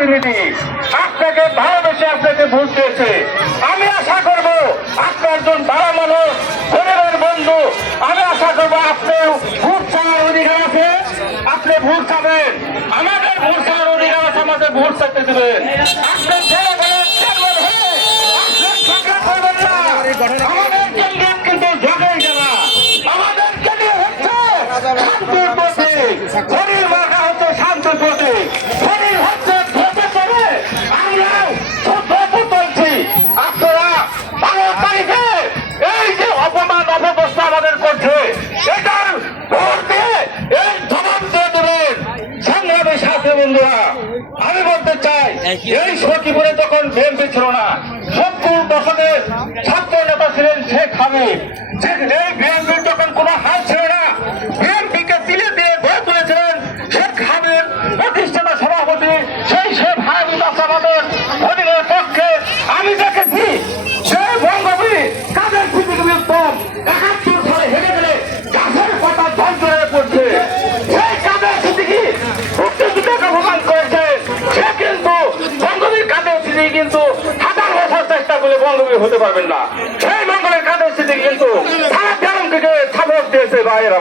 জনপ্রতিনিধি আপনাকে ভালোবেসে আপনাকে ভোট দিয়েছে। আমি আশা করব আপনি একজন ভালো মানুষ, গরিবের বন্ধু। আমি আশা করবো আপনি ভোট চাওয়ার অধিকার আছে, আপনি ভোট চাবেন। আমাদের ভোট চাওয়ার অধিকার আছে, আমাদের ভোট চাইতে দেবেন। আপনি জনগণের চেয়ারম্যান হয়ে আপনি ঝগড়া করবেন না। আমাদের কেন্দ্র কিন্তু ঝগড়াই না, আমাদের কেন্দ্র হচ্ছে শান্তির প্রতীক, শরীর মাখা হচ্ছে শান্তির প্রতীক, শরীর হচ্ছে ভোটে করে আমরাও ভোট বলছি। আপনারা 12 তারিখে এই যে অপমান অপদস্থা আমাদের করছে, এটার ভোট দিয়ে এই জবাব দিয়ে দেবেন। সংগ্রামী সাথী বন্ধুরা, আমি বলতে চাই এই সখীপুরে যখন বিএনপি ছিল না, 70 দশকের ছাত্র নেতা ছিলেন শেখ হামিদ। এই বিএনপির যখন কোনো হাল ছিল না, বিএনপিকে তিলে দিয়ে গড়ে তুলেছিলেন শেখ হামিদ, প্রতিষ্ঠাতা সভাপতি। সেই শেখ হামিদ আমাদের অধীনের পক্ষে আমি দেখেছি সেই বঙ্গবীর কাদের পৃথিবী উত্তম 71 সালে হেরে গেলে গাছের পাতা জল জড়িয়ে পড়ছে। সেই কাদের সিদ্দিকী মুক্তিযুদ্ধকে অপমান করেছে, সে কিন্তু বঙ্গবীর কাদের সিদ্দিকী কিন্তু 1000 বছর চেষ্টা করলে বঙ্গবীর হতে পারবেন না। সেই বঙ্গবীর কাদের সিদ্দিকী কিন্তু সারা গ্রাম থেকে সাপোর্ট দিয়েছে ভাইয়েরা।